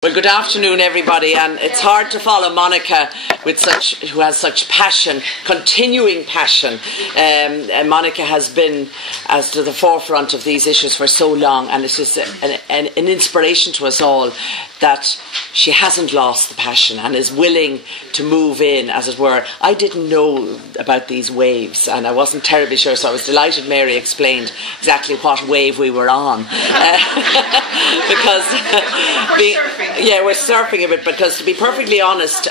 Well, good afternoon, everybody, and it's hard to follow Monica who has such passion, continuing passion. Monica has been as to the forefront of these issues for so long, and it's just an inspiration to us all that she hasn't lost the passion and is willing to move in, as it were. I didn't know about these waves, and I wasn't terribly sure, so I was delighted Mary explained exactly what wave we were on. Because we're surfing a bit, because to be perfectly honest,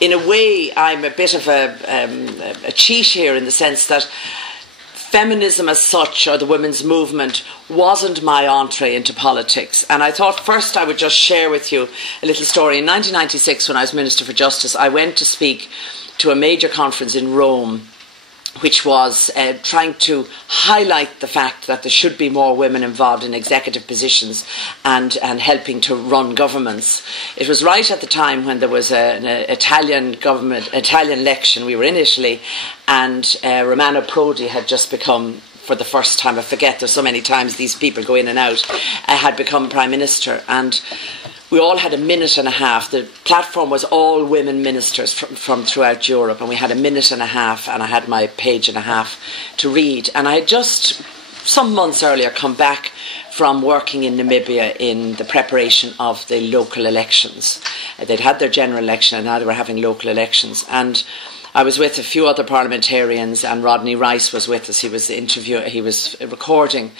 in a way I'm a bit of a cheat here, in the sense that feminism as such, or the women's movement, wasn't my entree into politics. And I thought first I would just share with you a little story. In 1996, when I was Minister for Justice, I went to speak to a major conference in Rome, which was trying to highlight the fact that there should be more women involved in executive positions and helping to run governments. It was right at the time when there was an Italian election. We were in Italy, and Romano Prodi had just become, for the first time, I forget, there's so many times these people go in and out, had become Prime Minister. And we all had a minute and a half. The platform was all women ministers from throughout Europe, and we had a minute and a half, and I had my page and a half to read. And I had just, some months earlier, come back from working in Namibia in the preparation of the local elections. They'd had their general election, and now they were having local elections. And I was with a few other parliamentarians, and Rodney Rice was with us. He was recording.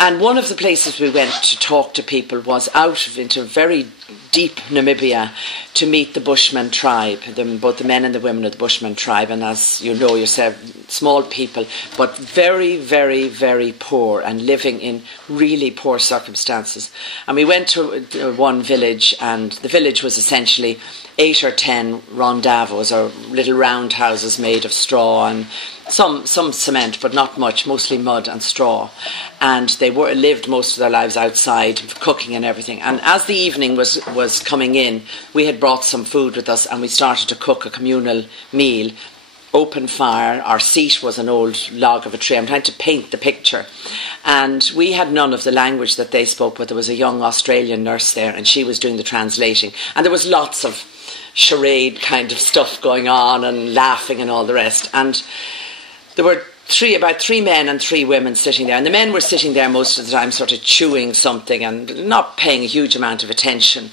And one of the places we went to talk to people was out into very deep Namibia to meet the Bushman tribe, both the men and the women of the Bushman tribe. And as you know yourself, small people, but very, very, very poor, and living in really poor circumstances. And we went to one village, and the village was essentially 8 or 10 rondavos, or little round houses made of straw and some cement, but not much, mostly mud and straw. And they lived most of their lives outside, cooking and everything. And as the evening was coming in, we had brought some food with us, and we started to cook a communal meal. Open fire. Our seat was an old log of a tree. I'm trying to paint the picture. And we had none of the language that they spoke, but there was a young Australian nurse there, and she was doing the translating. And there was lots of charade kind of stuff going on, and laughing and all the rest. And there were about 3 men and 3 women sitting there. And the men were sitting there most of the time sort of chewing something and not paying a huge amount of attention.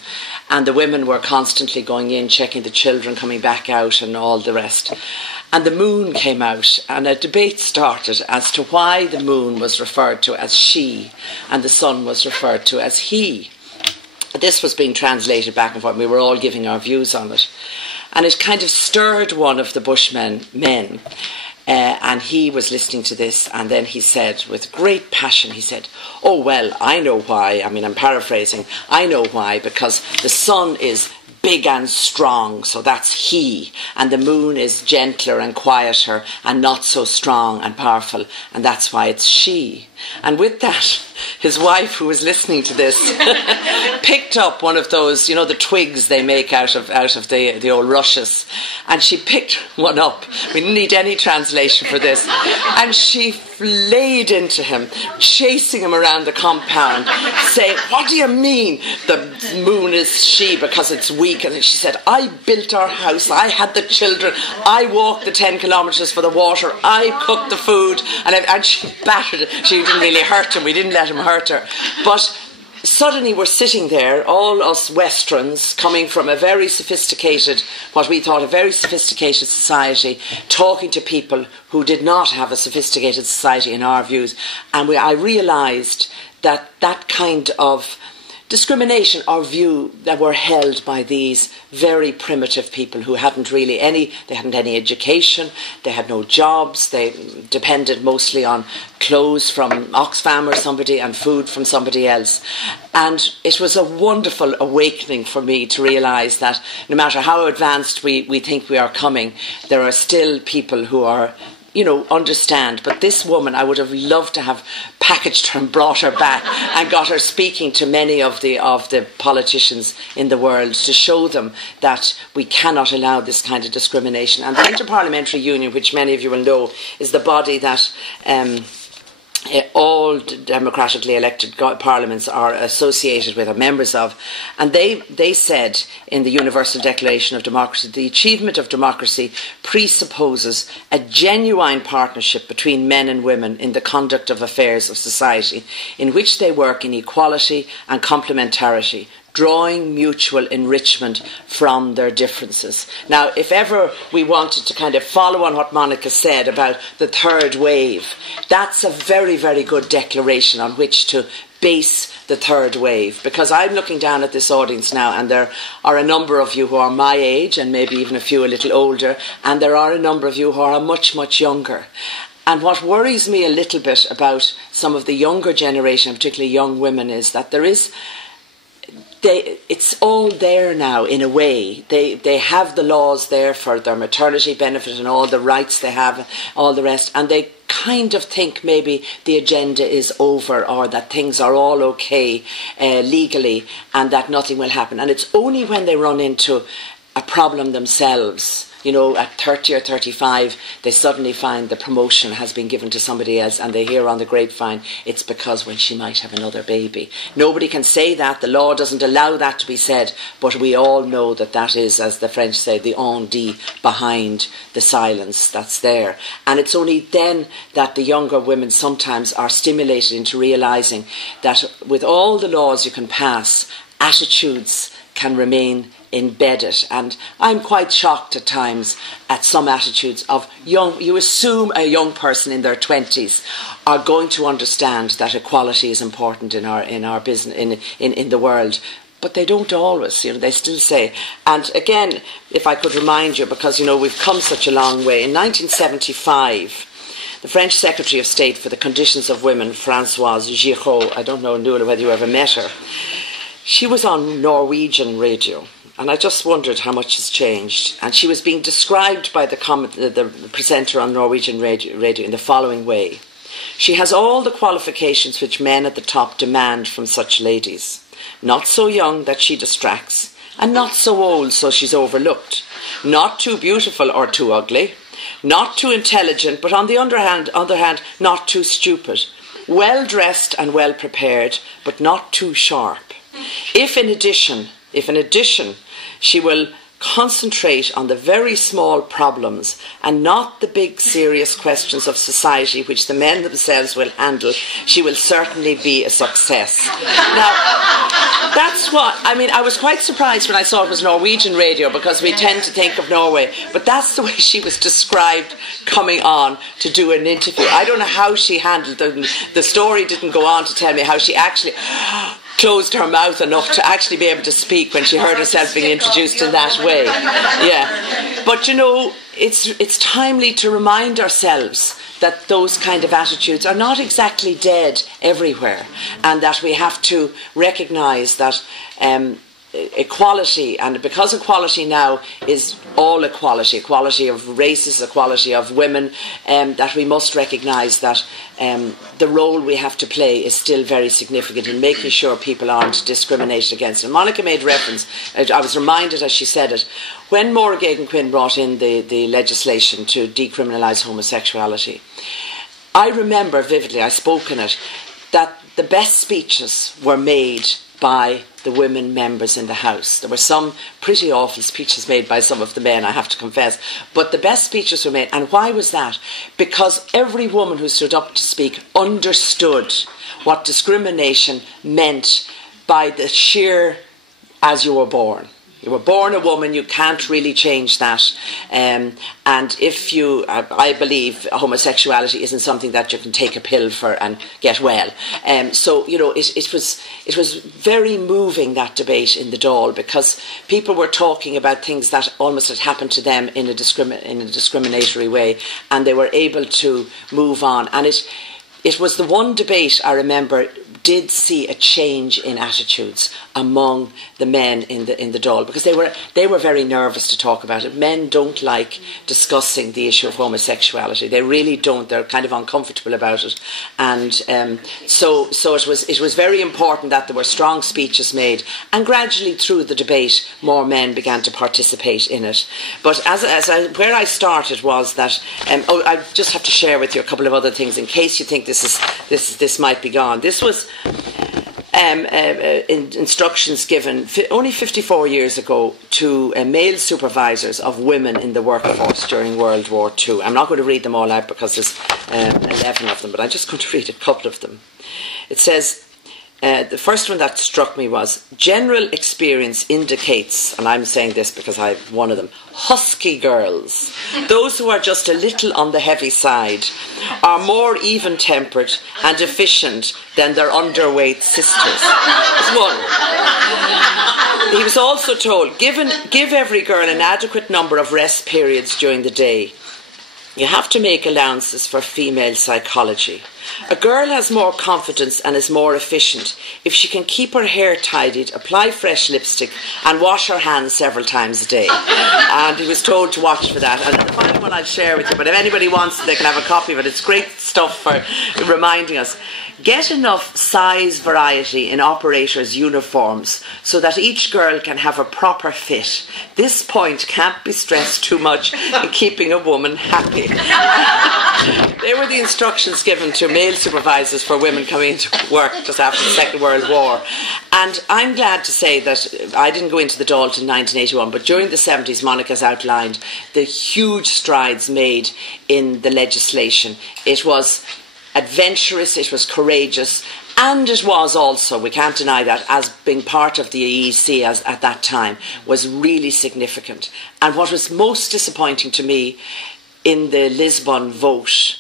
And the women were constantly going in, checking the children, coming back out and all the rest. And the moon came out, and a debate started as to why the moon was referred to as she and the sun was referred to as he. This was being translated back and forth. We were all giving our views on it. And it kind of stirred one of the Bushmen men. And he was listening to this, and then he said, with great passion, he said, "Oh, well, I know why." I mean, I'm paraphrasing. "I know why, because the sun is big and strong, so that's he, and the moon is gentler and quieter and not so strong and powerful, and that's why it's she." And with that, his wife, who was listening to this, picked up one of those, the twigs they make out of the old rushes, and she picked one up. We didn't need any translation for this. And she flayed into him, chasing him around the compound, saying, "What do you mean the moon is she because it's weak?" And she said, "I built our house, I had the children, I walked the 10 kilometres for the water, I cooked the food," and she battered it. She didn't really hurt him, we didn't let him hurt her. But suddenly we're sitting there, all us Westerns, coming from a very sophisticated, what we thought a very sophisticated society, talking to people who did not have a sophisticated society in our views. And I realised that kind of discrimination or view that were held by these very primitive people who hadn't any education, they had no jobs, they depended mostly on clothes from Oxfam or somebody and food from somebody else. And it was a wonderful awakening for me to realise that no matter how advanced we think we are coming, there are still people who are understand. But this woman, I would have loved to have packaged her and brought her back and got her speaking to many of the politicians in the world to show them that we cannot allow this kind of discrimination. And the Interparliamentary Union, which many of you will know, is the body that all democratically elected parliaments are associated with or members of, and they said in the Universal Declaration of Democracy, the achievement of democracy presupposes a genuine partnership between men and women in the conduct of affairs of society, in which they work in equality and complementarity, drawing mutual enrichment from their differences. Now, if ever we wanted to kind of follow on what Monica said about the third wave, that's a very, very good declaration on which to base the third wave. Because I'm looking down at this audience now, and there are a number of you who are my age, and maybe even a few a little older, and there are a number of you who are much, much younger. And what worries me a little bit about some of the younger generation, particularly young women, is that there is... it's all there now in a way. They have the laws there for their maternity benefit and all the rights they have, all the rest, and they kind of think maybe the agenda is over, or that things are all okay legally and that nothing will happen. And it's only when they run into a problem themselves, you know, at 30 or 35, they suddenly find the promotion has been given to somebody else, and they hear on the grapevine it's because, well, she might have another baby. Nobody can say that. The law doesn't allow that to be said, but we all know that that is, as the French say, the on dit behind the silence that's there. And it's only then that the younger women sometimes are stimulated into realising that with all the laws you can pass, attitudes can remain embedded. And I'm quite shocked at times at some attitudes of you assume a young person in their 20s are going to understand that equality is important in our business, in the world. But they don't always, you know, they still say. And again, if I could remind you, because, you know, we've come such a long way. In 1975, the French Secretary of State for the Conditions of Women, Françoise Giraud, I don't know, Nuala, whether you ever met her, she was on Norwegian radio. And I just wondered how much has changed. And she was being described by the presenter on Norwegian radio in the following way. She has all the qualifications which men at the top demand from such ladies. Not so young that she distracts, and not so old so she's overlooked. Not too beautiful or too ugly. Not too intelligent, but on the other hand, not too stupid. Well dressed and well prepared, but not too sharp. If in addition, she will concentrate on the very small problems and not the big serious questions of society which the men themselves will handle, she will certainly be a success. Now, that's what, I mean, I was quite surprised when I saw it was Norwegian radio, because we tend to think of Norway, but that's the way she was described coming on to do an interview. I don't know how she handled the story didn't go on to tell me how she actually closed her mouth enough to actually be able to speak when she heard herself being introduced in that way. Yeah. But, you know, it's timely to remind ourselves that those kind of attitudes are not exactly dead everywhere, and that we have to recognise that equality, and because equality now is all equality of races, equality of women, that we must recognise that the role we have to play is still very significant in making sure people aren't discriminated against. And Monica made reference, I was reminded as she said it, when Maura Gagan Quinn brought in the legislation to decriminalise homosexuality, I remember vividly, I spoke in it, that the best speeches were made by the women members in the House. There were some pretty awful speeches made by some of the men, I have to confess, but the best speeches were made. And why was that? Because every woman who stood up to speak understood what discrimination meant by the sheer as you were born. You were born a woman, you can't really change that. And if you, I believe homosexuality isn't something that you can take a pill for and get well. So, you know, it was very moving, that debate in the Dáil, because people were talking about things that almost had happened to them in a discriminatory way, and they were able to move on. And it was the one debate I remember did see a change in attitudes among the men in the Dáil, because they were very nervous to talk about it. Men don't like discussing the issue of homosexuality. They really don't. They're kind of uncomfortable about it, and so it was very important that there were strong speeches made, and gradually through the debate more men began to participate in it. But where I started was that I just have to share with you a couple of other things in case you think this might be gone. This was instructions given only 54 years ago to male supervisors of women in the workforce during World War II. I'm not going to read them all out because there's 11 of them, but I'm just going to read a couple of them. It says, the first one that struck me was, general experience indicates, and I'm saying this because I'm one of them, husky girls, those who are just a little on the heavy side, are more even-tempered and efficient than their underweight sisters. That's one. He was also told, give every girl an adequate number of rest periods during the day. You have to make allowances for female psychology. A girl has more confidence and is more efficient if she can keep her hair tidied, apply fresh lipstick and wash her hands several times a day. And he was told to watch for that. And the final one I'll share with you, but if anybody wants it, they can have a copy of it. It's great stuff for reminding us. Get enough size variety in operators' uniforms so that each girl can have a proper fit. This point can't be stressed too much in keeping a woman happy. They were the instructions given to male supervisors for women coming into work just after the Second World War. And I'm glad to say that I didn't go into the Dáil till 1981, but during the 70s, Monica's outlined the huge strides made in the legislation. It was adventurous, it was courageous, and it was also, we can't deny that, as being part of the EEC at that time, was really significant. And what was most disappointing to me in the Lisbon vote,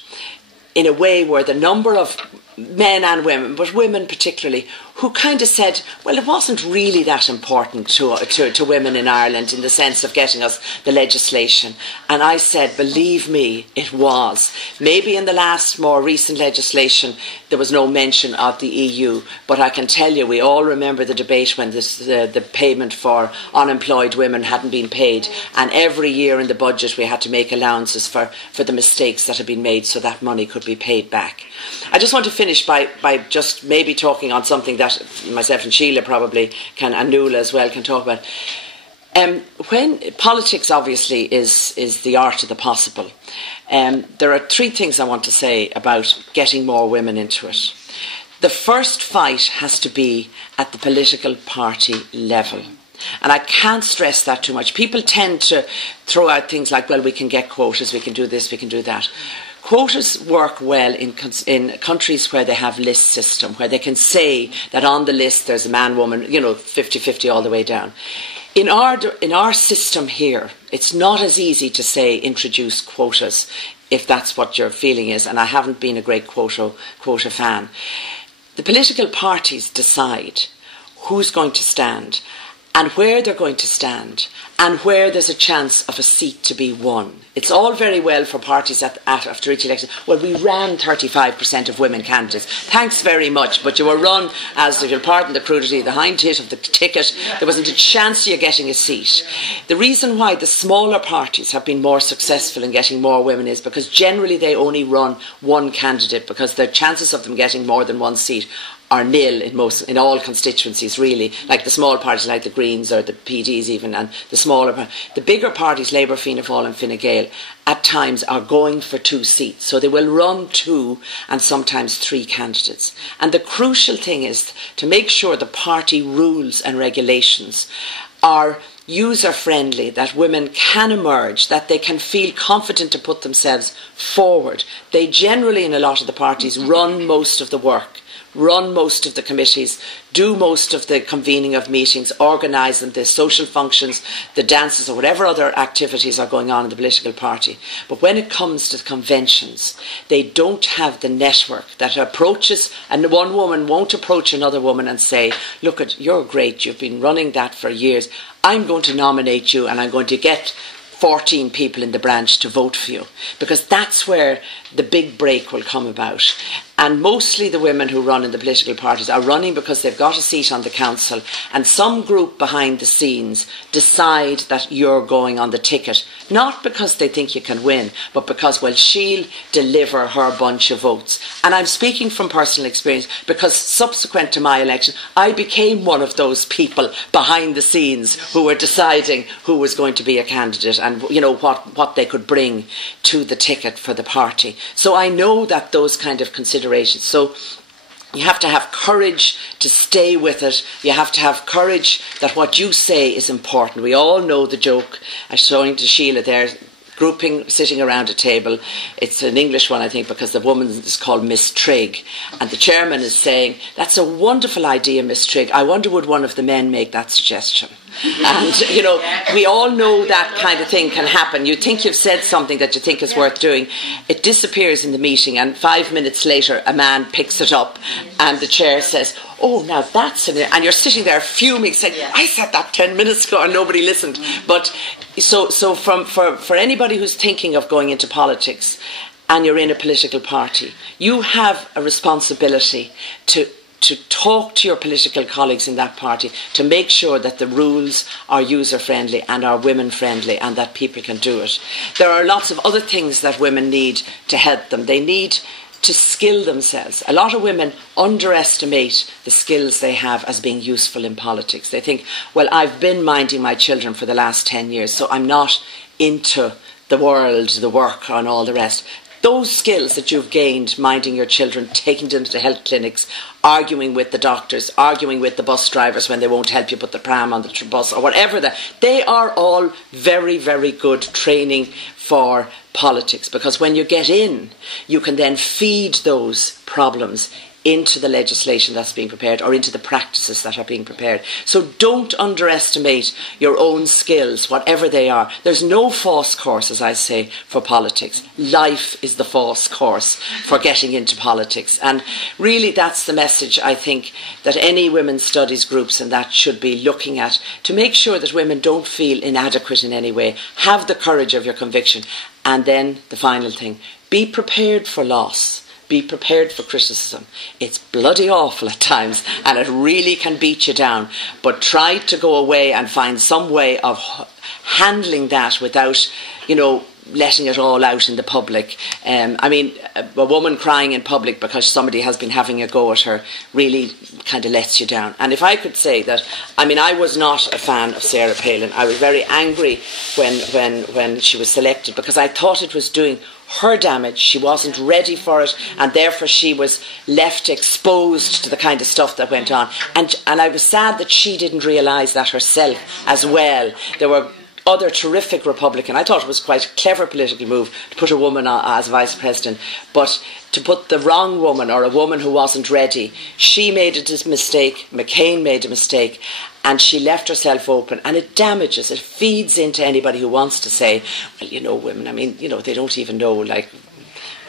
in a way, were the number of men and women, but women particularly, who kind of said, well, it wasn't really that important to women in Ireland in the sense of getting us the legislation. And I said, believe me, it was. Maybe in the last more recent legislation there was no mention of the EU, but I can tell you we all remember the debate when the payment for unemployed women hadn't been paid, and every year in the budget we had to make allowances for the mistakes that had been made so that money could be paid back. I just want to finish by just maybe talking on something that myself and Sheila probably can, and Nuala as well, can talk about. When politics obviously is the art of the possible, there are three things I want to say about getting more women into it. The first fight has to be at the political party level. And I can't stress that too much. People tend to throw out things like, well, we can get quotas, we can do this, we can do that. Quotas work well in countries where they have list system, where they can say that on the list there's a man, woman, 50-50 all the way down. In our system here, it's not as easy to say introduce quotas, if that's what your feeling is, and I haven't been a great quota fan. The political parties decide who's going to stand and where they're going to stand and where there's a chance of a seat to be won. It's all very well for parties after each election. Well, we ran 35% of women candidates. Thanks very much, but you were run, as if you'll pardon the crudity, the hind tit of the ticket. There wasn't a chance of you getting a seat. The reason why the smaller parties have been more successful in getting more women is because generally they only run one candidate, because the chances of them getting more than one seat are nil in all constituencies, really, like the small parties like the Greens or the PDs even, and the bigger parties, Labour, Fianna Fáil and Fine Gael, at times are going for 2 seats, so they will run 2 and sometimes 3 candidates. And the crucial thing is to make sure the party rules and regulations are user-friendly, that women can emerge, that they can feel confident to put themselves forward. They generally, in a lot of the parties, run most of the work, run most of the committees, do most of the convening of meetings, organise them, the social functions, the dances or whatever other activities are going on in the political party. But when it comes to the conventions, they don't have the network that approaches, and one woman won't approach another woman and say, look, you're great, you've been running that for years, I'm going to nominate you and I'm going to get 14 people in the branch to vote for you, because that's where the big break will come about. And mostly the women who run in the political parties are running because they've got a seat on the council, and some group behind the scenes decide that you're going on the ticket, not because they think you can win, but because, well, she'll deliver her bunch of votes. And I'm speaking from personal experience, because subsequent to my election, I became one of those people behind the scenes who were deciding who was going to be a candidate and, you know, what they could bring to the ticket for the party. So I know that those kind of considerations. So you have to have courage to stay with it. You have to have courage that what you say is important. We all know the joke. I was showing to Sheila there, grouping, sitting around a table. It's an English one, I think, because the woman is called Miss Trigg. And the chairman is saying, "That's a wonderful idea, Miss Trigg. I wonder would one of the men make that suggestion?" And, you know, we all know that kind of thing can happen. You think you've said something that you think is worth doing. It disappears in the meeting, and 5 minutes later a man picks it up and the chair says, "Oh, now that's an..." And you're sitting there fuming, saying, "I said that 10 minutes ago and nobody listened." But so for anybody who's thinking of going into politics and you're in a political party, you have a responsibility to talk to your political colleagues in that party to make sure that the rules are user-friendly and are women-friendly and that people can do it. There are lots of other things that women need to help them. They need to skill themselves. A lot of women underestimate the skills they have as being useful in politics. They think, well, I've been minding my children for the last 10 years, so I'm not into the world, the work and all the rest. Those skills that you've gained, minding your children, taking them to health clinics, arguing with the doctors, arguing with the bus drivers when they won't help you put the pram on the bus or whatever, they are all very, very good training for politics, because when you get in, you can then feed those problems into the legislation that's being prepared or into the practices that are being prepared. So don't underestimate your own skills, whatever they are. There's no false course, as I say, for politics. Life is the false course for getting into politics. And really that's the message, I think, that any women's studies groups and that should be looking at, to make sure that women don't feel inadequate in any way. Have the courage of your conviction. And then the final thing, be prepared for loss. Be prepared for criticism. It's bloody awful at times and it really can beat you down. But try to go away and find some way of handling that without, you know, letting it all out in the public. I mean, a woman crying in public because somebody has been having a go at her really kind of lets you down. And if I could say that, I mean, I was not a fan of Sarah Palin. I was very angry when she was selected because I thought it was doing her damage. She wasn't ready for it, and therefore she was left exposed to the kind of stuff that went on. And I was sad that she didn't realise that herself as well. There were other terrific Republican. I thought it was quite a clever political move to put a woman as vice president, but to put the wrong woman or a woman who wasn't ready, she made a mistake, McCain made a mistake, and she left herself open, and it damages, it feeds into anybody who wants to say, well, you know, women, I mean, you know, they don't even know, like,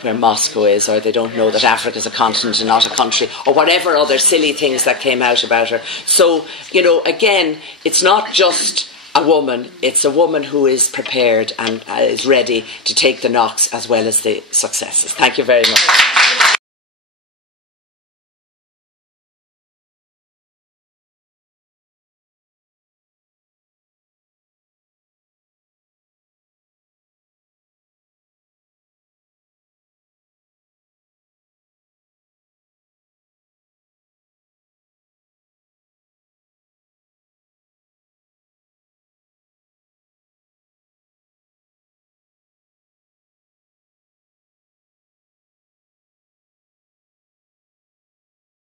where Moscow is, or they don't know that Africa is a continent and not a country, or whatever other silly things that came out about her. So, you know, again, it's not just a woman, it's a woman who is prepared and is ready to take the knocks as well as the successes. Thank you very much.